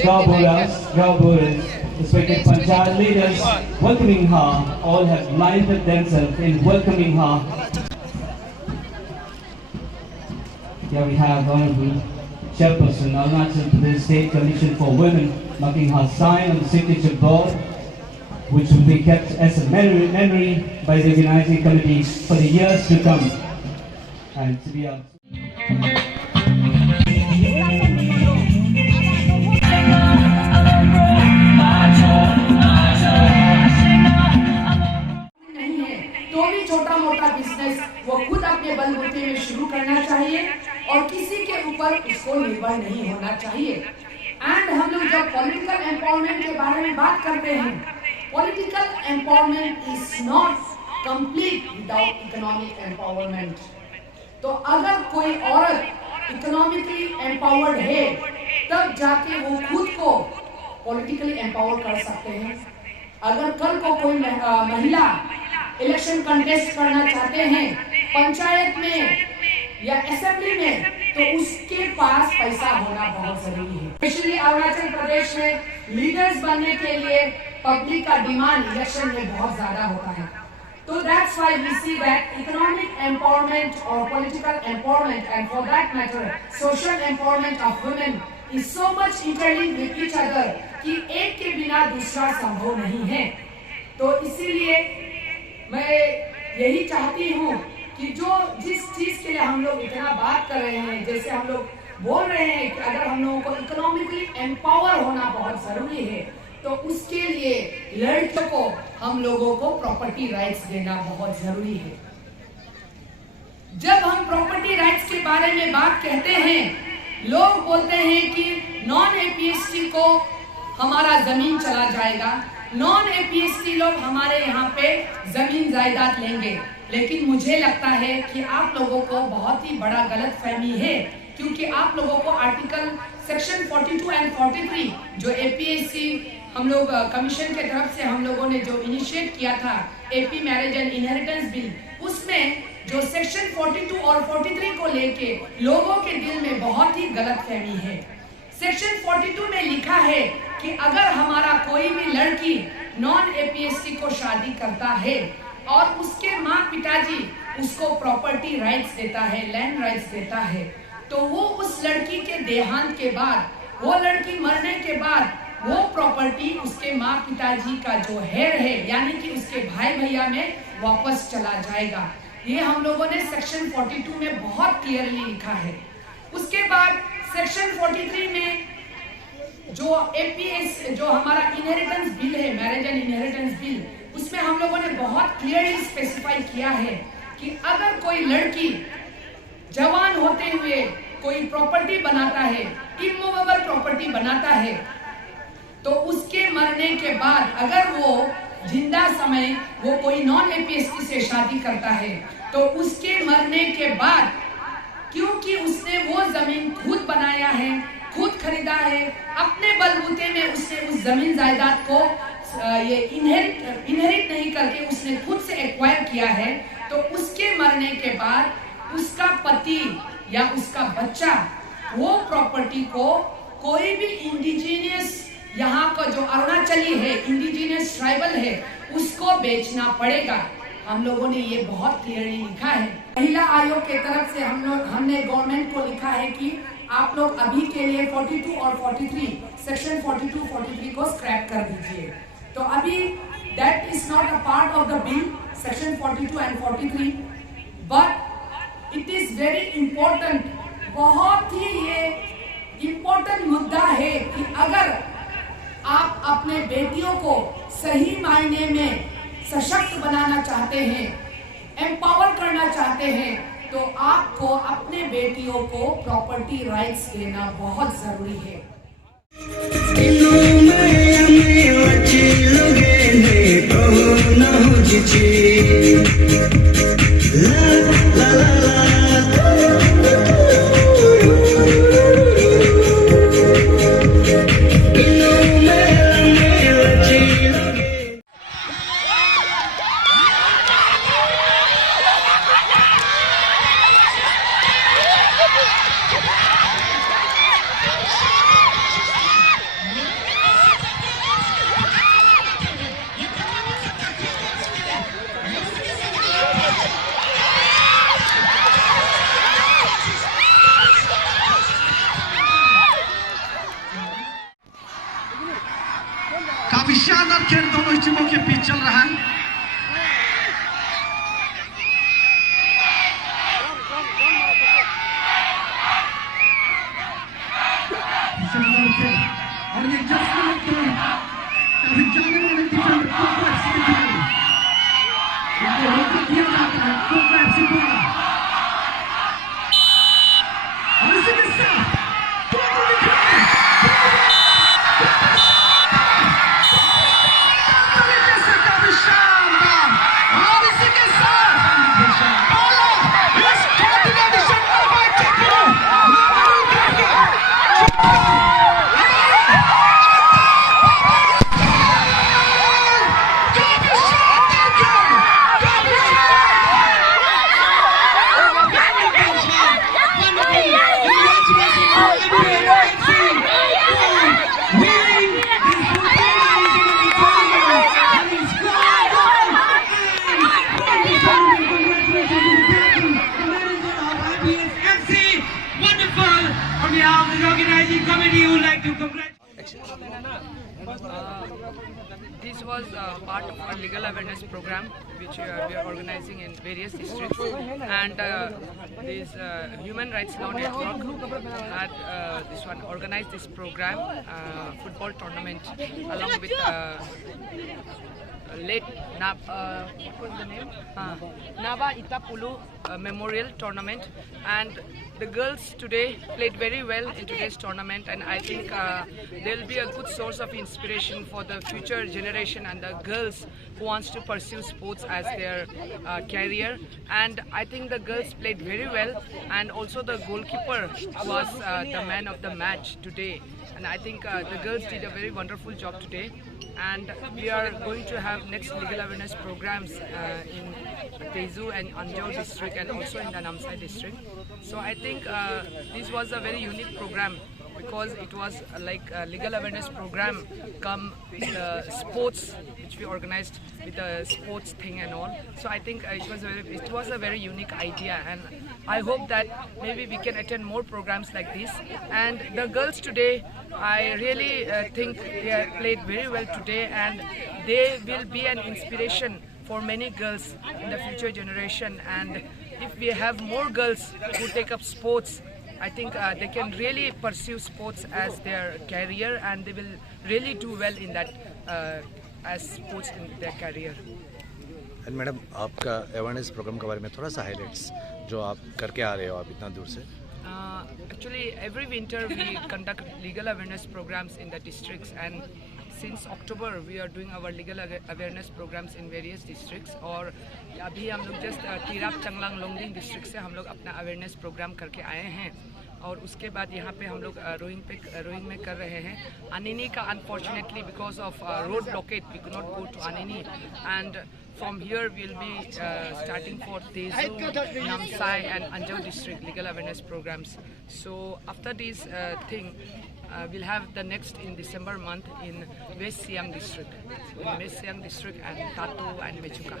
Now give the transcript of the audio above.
Elders, Gauburas, respected Panchayat leaders, welcoming her, all have lined up themselves in welcoming her. Here we have Honorable Chairperson, Arunachal Pradesh State Commission for Women, marking her sign on the signature board, which will be kept as a memory by the organizing committee for the years to come. And to be छोटा मोटा business वो खुद अपने बलबूते में शुरू करना चाहिए और किसी के ऊपर उसको निर्भर नहीं होना चाहिए। एंड हम लोग जब पॉलिटिकल एम्पावरमेंट के बारे में बात करते हैं, political empowerment is not complete without economic empowerment. तो अगर कोई औरत इकोनॉमिकली एम्पावर्ड है तब जाके वो खुद को पॉलिटिकली एम्पावर कर सकते हैं। अगर कल को कोई महिला इलेक्शन कंटेस्ट करना चाहते हैं पंचायत में या असेंबली में, तो उसके पास पैसा होना बहुत जरूरी है। स्पेशली अरुणाचल प्रदेश में लीडर्स बनने के लिए पब्लिक का डिमांड इलेक्शन में बहुत ज्यादा होता है। तो that's why we see that economic empowerment और political empowerment and for that matter social empowerment of women is so much interlinked with each other कि एक के बिना दूसरा संभव नहीं है। तो इसीलिए मैं यही चाहती हूँ कि जो जिस चीज के लिए हम लोग इतना बात कर रहे हैं, जैसे हम लोग बोल रहे हैं कि अगर हम लोगों को इकोनॉमिकली एम्पावर होना बहुत जरूरी है, तो उसके लिए लड़कियों को हम लोगों को प्रॉपर्टी राइट्स देना बहुत जरूरी है। जब हम प्रॉपर्टी राइट्स के बारे में बात कहते हैं, लोग बोलते हैं कि नॉन एपीएसटी को हमारा जमीन चला जाएगा, नॉन एपीएसटी लोग हमारे यहाँ पे जमीन जायदाद लेंगे। लेकिन मुझे लगता है कि आप लोगों को बहुत ही बड़ा गलत फहमी है, क्योंकि आप लोगों को आर्टिकल सेक्शन 42 एंड 43 जो एपीएससी हम लोग कमीशन के तरफ से हम लोगों ने जो इनिशिएट किया था AP marriage and inheritance bill, उसमें जो सेक्शन 42 और 43 को लेके लोगों के दिल में बहुत ही गलत फहमी है। सेक्शन 42 में लिखा है कि अगर हमारा कोई भी लड़की नॉन एपीएसटी को शादी करता है और उसके माँ पिताजी उसको प्रॉपर्टी राइट्स देता है, लैंड राइट्स देता है, तो वो उस लड़की के देहांत के बाद, वो लड़की मरने के बाद वो प्रॉपर्टी उसके माँ पिताजी का जो हेयर है यानी कि उसके भाई भैया में वापस चला जाएगा। ये हम लोगों ने सेक्शन 42 में बहुत क्लियरली लिखा है। उसके बाद सेक्शन 43 में जो एपीएस जो हमारा इनहेरिटेंस बिल है, मैरिज एंड इनहेरिटेंस बिल, उसमें हम लोगों ने बहुत क्लियरली स्पेसिफाई किया है कि अगर कोई लड़की जवान होते हुए कोई प्रॉपर्टी बनाता है, इमूवेबल प्रॉपर्टी बनाता है, तो उसके मरने के बाद अगर वो जिंदा समय वो कोई नॉन एपीएसटी से शादी करता है, तो उसके मरने के बाद क्योंकि उसने वो जमीन खुद बनाया है, खुद खरीदा है, अपने बलबूते में उसने उस जमीन जायदाद को ये इनहेरिट नहीं करके उसने खुद से एक्वायर किया है, तो उसके मरने के बाद उसका पति या उसका बच्चा वो प्रॉपर्टी को कोई भी इंडिजिनियस यहाँ का जो अरुणाचली है, इंडिजिनियस ट्राइबल है, उसको बेचना पड़ेगा। हम लोगों ने ये बहुत क्लियरली लिखा है। महिला आयोग के तरफ से हमने गवर्नमेंट को लिखा है कि आप लोग अभी के लिए 42 और 43 सेक्शन 42, 43 को स्क्रैप कर दीजिए। तो अभी that is not a part of the bill section 42 and 43, but it is very important. बहुत ही ये इम्पोर्टेंट मुद्दा है कि अगर आप अपने बेटियों को सही मायने में सशक्त बनाना चाहते हैं, एम्पावर करना चाहते हैं, तो आपको अपने बेटियों को प्रॉपर्टी राइट्स देना बहुत जरूरी है। काफी शानदार खेल दोनों टीमों के बीच चल रहा है। शानदार खेल और ये जस्ट काफी जाने वाले डिफेंडर इनको रोक दिया जाता है से बोला और इसी के साथ काफी शानदार और इसी के साथ This was part of our legal awareness program which we are organizing in various districts, and this Human Rights Law Network had this one organized this program, football tournament, along with late what was the name? Nava Itapulu Memorial Tournament, and the girls today played very well in today's tournament, and I think they'll be a good source of inspiration for the future generation and the girls who wants to pursue sports as their career. And I think the girls played very well, and also the goalkeeper was the man of the match today, and I think the girls did a very wonderful job today. And we are going to have next legal awareness programs in Tezu and Anjao district, and also in the Namsai district. So I think this was a very unique program, because it was like a legal awareness program come sports, which we organized with the sports thing and all. So I think it was a very unique idea, and I hope that maybe we can attend more programs like this. And the girls today, I really think they played very well today, and they will be an inspiration for many girls in the future generation. And if we have more girls who take up sports, I think they can really pursue sports as their career, and they will really do well in that as sports in their career. And madam, आपका awareness programme के बारे में थोड़ा सा highlights जो आप करके आ रहे हो आप इतना दूर से. Actually, every winter we conduct legal awareness programs in the districts, and since October we are doing our legal awareness programs in various districts. और अभी हम लोग जस्ट तिराप चंगलांग लोंगडिंग डिस्ट्रिक्ट से हम लोग अपना अवेयरनेस प्रोग्राम करके आए हैं, और उसके बाद यहाँ पे हम लोग रोइंग में कर रहे हैं. अनिनी का unfortunately because of road blockage we could not go to Anini, and from here we'll be starting for Tezu, Namsai and Anjao district legal awareness programs. So after this thing, we'll have the next in December month in West Siang district and Tatu and Mechuka.